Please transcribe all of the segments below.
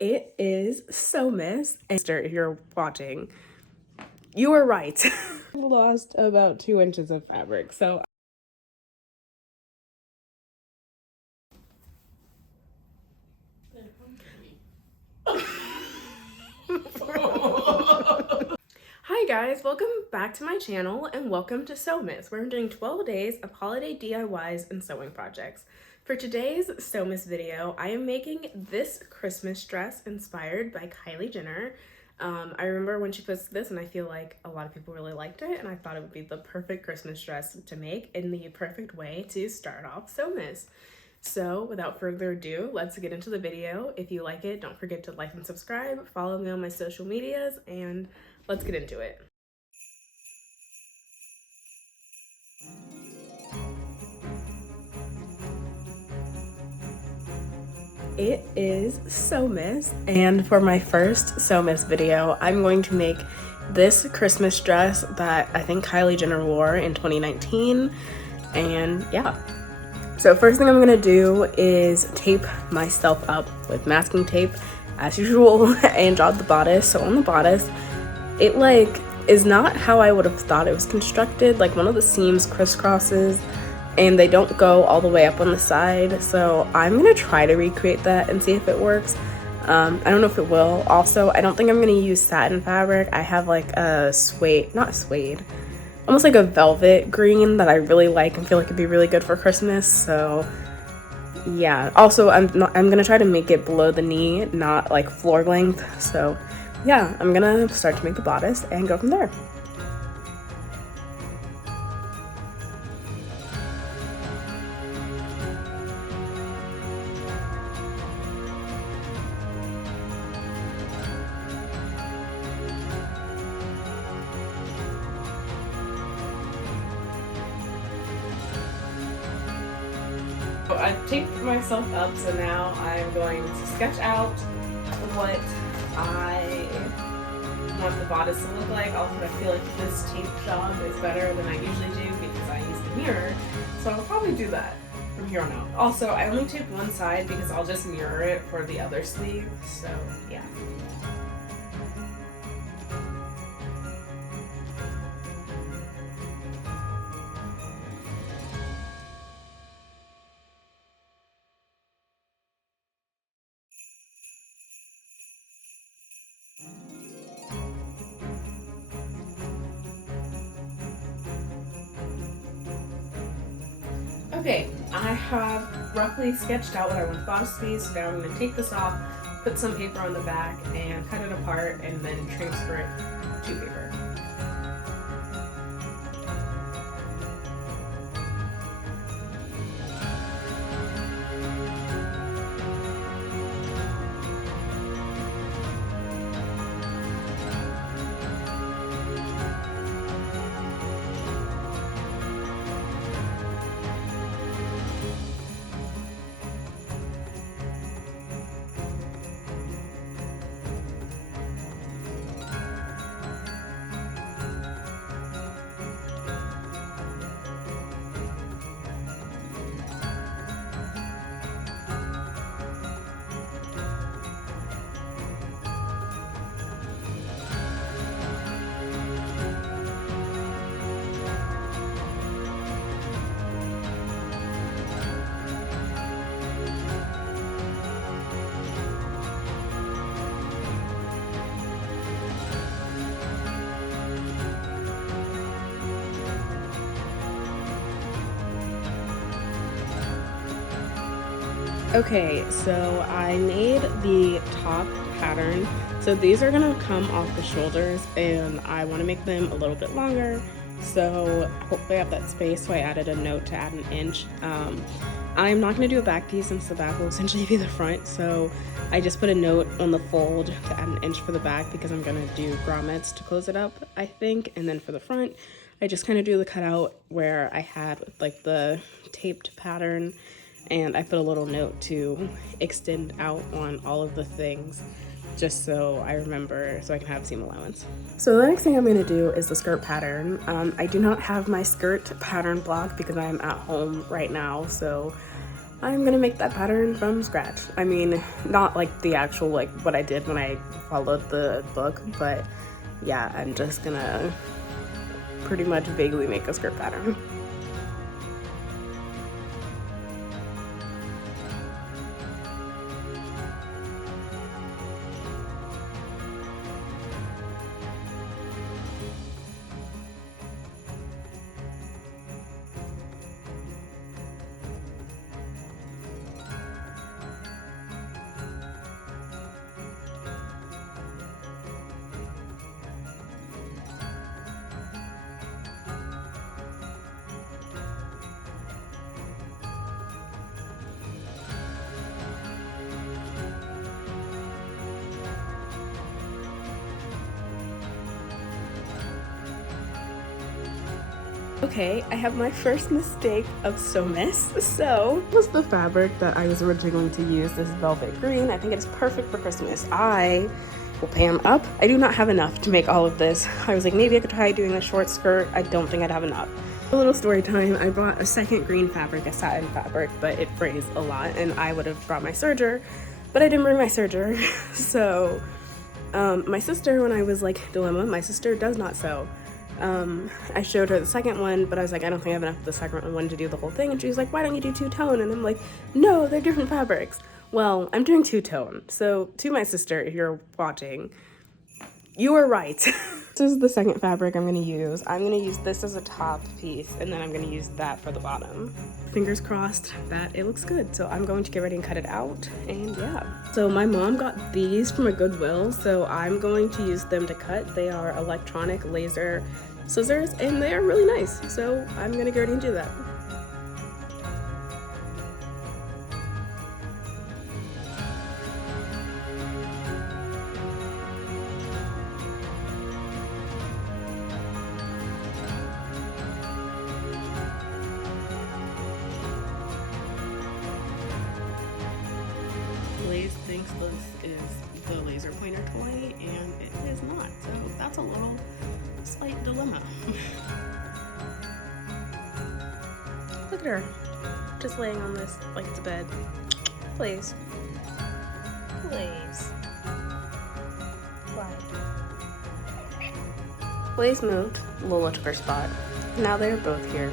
It is Sewmas. And if you're watching, you were right. I lost about 2 inches of fabric, so Hi guys, welcome back to my channel and welcome to Sewmas. We're doing 12 days of holiday DIYs and sewing projects. For today's Sewmas video, I am making this Christmas dress inspired by Kylie Jenner. I remember when she posted this and I feel like a lot of people really liked it and I thought it would be the perfect Christmas dress to make in the perfect way to start off Sewmas. So without further ado, let's get into the video. If you like it, don't forget to like and subscribe, follow me on my social medias, and let's get into it. It is Sewmas, and for my first Sewmas video, I'm going to make this Christmas dress that I think Kylie Jenner wore in 2019, and yeah. So first thing I'm gonna do is tape myself up with masking tape as usual and draw the bodice. So on the bodice, it is not how I would have thought it was constructed. Like one of the seams crisscrosses and they don't go all the way up on the side. So I'm gonna try to recreate that and see if it works. I don't know if it will. Also, I don't think I'm gonna use satin fabric. I have like a almost like a velvet green that I really like and feel like it'd be really good for Christmas. So yeah, also I'm gonna try to make it below the knee, not like floor length. So yeah, I'm gonna start to make the bodice and go from there. I've taped myself up, so now I'm going to sketch out what I want the bodice to look like. Also, I feel like this tape job is better than I usually do because I use the mirror, so I'll probably do that from here on out. Also, I only taped one side because I'll just mirror it for the other sleeve, so yeah. Okay, I have roughly sketched out what I want the bodice to be, so now I'm going to take this off, put some paper on the back, and cut it apart, and then transfer it to paper. Okay, so I made the top pattern. So these are gonna come off the shoulders and I wanna make them a little bit longer. So hopefully I have that space, so I added a note to add an inch. I'm not gonna do a back piece since the back will essentially be the front. So I just put a note on the fold to add an inch for the back because I'm gonna do grommets to close it up, I think. And then for the front, I just kind of do the cutout where I had like the taped pattern, and I put a little note to extend out on all of the things just so I remember, so I can have seam allowance. So the next thing I'm gonna do is the skirt pattern. I do not have my skirt pattern block because I'm at home right now, so I'm gonna make that pattern from scratch. I mean, not like the actual, like what I did when I followed the book, but yeah, I'm just gonna pretty much vaguely make a skirt pattern. Okay, I have my first mistake of Sewmas. So, this was the fabric that I was originally going to use, this velvet green. I think it is perfect for Christmas. I will pan up. I do not have enough to make all of this. I was like, maybe I could try doing a short skirt. I don't think I'd have enough. A little story time, I bought a second green fabric, a satin fabric, but it frays a lot, and I would have brought my serger, but I didn't bring my serger. So, my sister, when I was like, dilemma, my sister does not sew. I showed her the second one, but I was like, I don't think I have enough of the second one to do the whole thing. And she was like, why don't you do two-tone? And I'm like, no, they're different fabrics. Well, I'm doing two-tone. So to my sister, if you're watching, you were right. This is the second fabric I'm going to use. I'm going to use this as a top piece, and then I'm going to use that for the bottom. Fingers crossed that it looks good. So I'm going to get ready and cut it out, and yeah. So my mom got these from a Goodwill, so I'm going to use them to cut. They are electronic laser scissors, and they are really nice. So I'm going to get ready and do that. Blaze thinks this is the laser pointer toy, and it is not, so that's a little slight dilemma. Look at her, just laying on this like it's a bed. Blaze. Blaze. Why? Blaze moved, Lola took her spot. Now they're both here.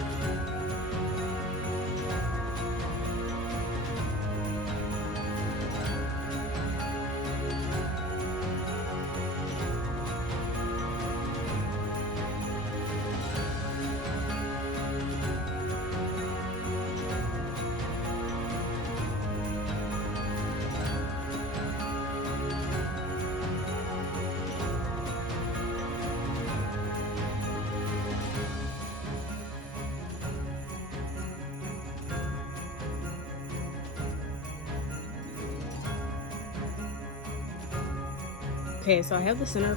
Okay, so I have the center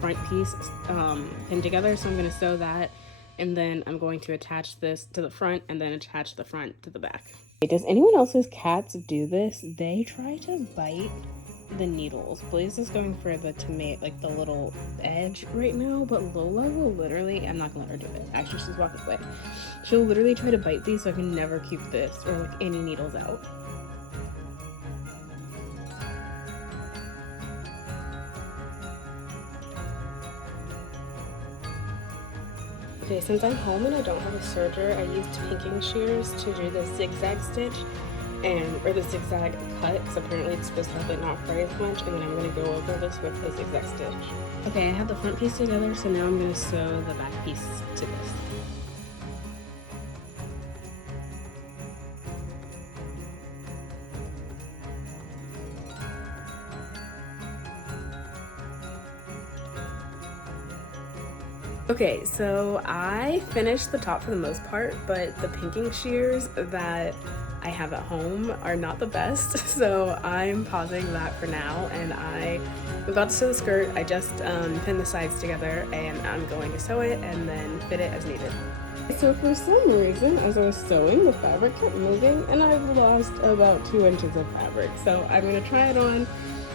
front piece pinned together, so I'm going to sew that, and then I'm going to attach this to the front and then attach the front to the back. Does anyone else's cats do this? They try to bite the needles. Blaze is going for the tomato, like the little edge right now, but Lola will literally, I'm not gonna let her do it. Actually, she's walking away. She'll literally try to bite these, so I can never keep this or like any needles out. Okay, since I'm home and I don't have a serger, I used pinking shears to do the zigzag stitch, or the zigzag cut, because apparently it's supposed to have it not fray as much, and then I'm going to go over this with the zigzag stitch. Okay, I have the front piece together, so now I'm going to sew the back piece to this. Okay, so I finished the top for the most part, but the pinking shears that I have at home are not the best, so I'm pausing that for now, and I'm about to sew the skirt. I just pinned the sides together, and I'm going to sew it and then fit it as needed. So for some reason, as I was sewing, the fabric kept moving, and I've lost about 2 inches of fabric, so I'm going to try it on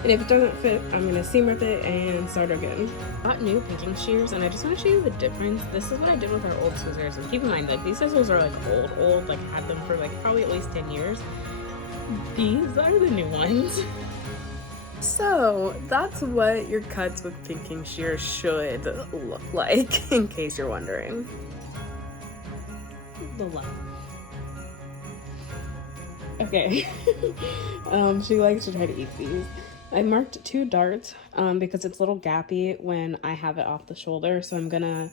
And if it doesn't fit, I'm gonna seam rip it and start again. Got new pinking shears, and I just want to show you the difference. This is what I did with our old scissors, and keep in mind, like, these scissors are like old, like had them for like probably at least 10 years. These are the new ones. So that's what your cuts with pinking shears should look like, in case you're wondering. The light. Okay. She likes to try to eat these. I marked 2 darts because it's a little gappy when I have it off the shoulder, so I'm gonna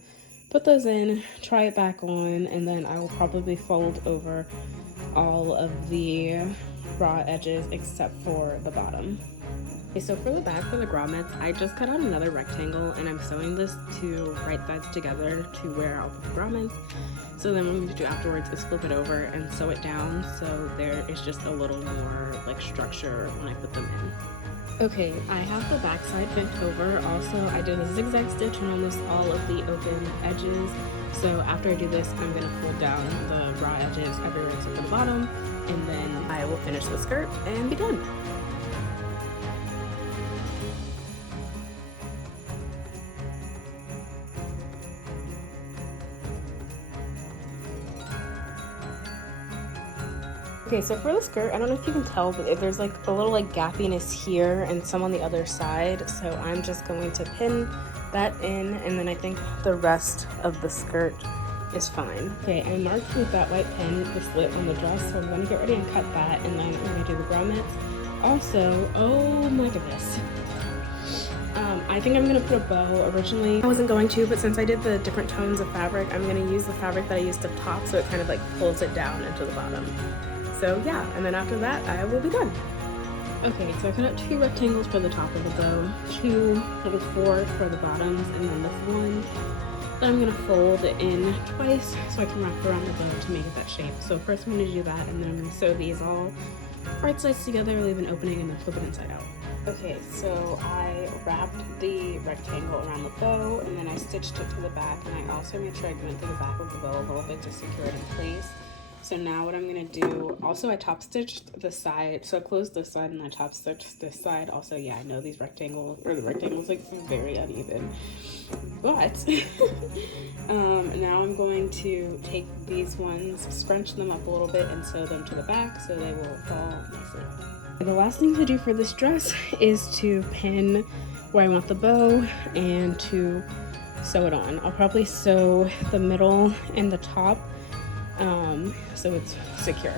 put those in, try it back on, and then I will probably fold over all of the raw edges except for the bottom. Okay, so for the back for the grommets, I just cut out another rectangle and I'm sewing this to right sides together to where I'll put the grommets. So then what I'm going to do afterwards is flip it over and sew it down so there is just a little more like structure when I put them in. Okay, I have the back side bent over. Also, I did a zigzag stitch on almost all of the open edges. So after I do this, I'm going to fold down the raw edges everywhere except for the bottom, and then I will finish the skirt and be done. Okay, so for the skirt, I don't know if you can tell, but there's like a little like gappiness here and some on the other side. So I'm just going to pin that in, and then I think the rest of the skirt is fine. Okay, I marked with that white pin the slit on the dress, so I'm gonna get ready and cut that, and then I'm gonna do the grommets. Also, oh my goodness. I think I'm gonna put a bow. Originally, I wasn't going to, but since I did the different tones of fabric, I'm gonna use the fabric that I used up top, so it kind of like pulls it down into the bottom. So yeah, and then after that, I will be done. Okay, so I cut out 2 rectangles for the top of the bow, 2 little 4 for the bottoms, and then this one that I'm gonna fold in twice so I can wrap around the bow to make it that shape. So first I'm gonna do that, and then I'm gonna sew these all right sides together, leave an opening, and then flip it inside out. Okay, so I wrapped the rectangle around the bow, and then I stitched it to the back, and I also made sure I went through the back of the bow a little bit to secure it in place. So now what I'm gonna do, also I top stitched the side, so I closed this side and I top stitched this side. Also, yeah, I know these rectangles, or the rectangles like very uneven, but now I'm going to take these ones, scrunch them up a little bit and sew them to the back so they will fall nicely. The last thing to do for this dress is to pin where I want the bow and to sew it on. I'll probably sew the middle and the top so it's secure.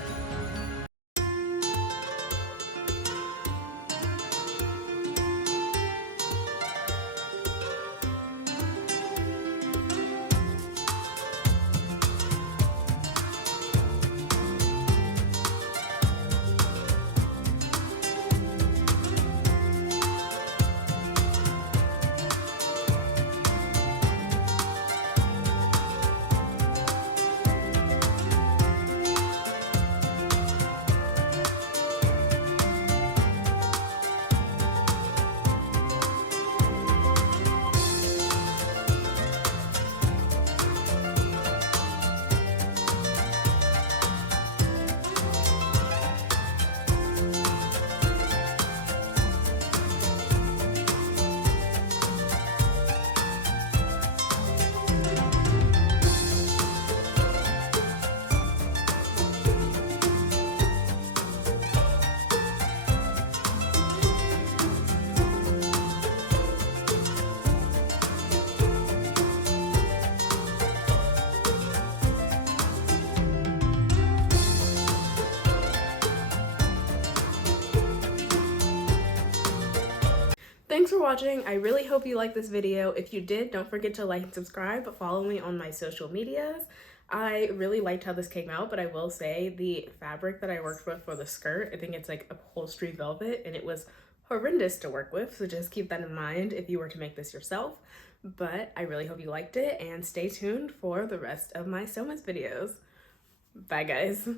Thanks for watching. I really hope you liked this video. If you did, don't forget to like and subscribe, but follow me on my social medias. I really liked how this came out, but I will say the fabric that I worked with for the skirt, I think it's like upholstery velvet, and it was horrendous to work with, so just keep that in mind if you were to make this yourself. But I really hope you liked it, and stay tuned for the rest of my Sewmas videos. Bye guys.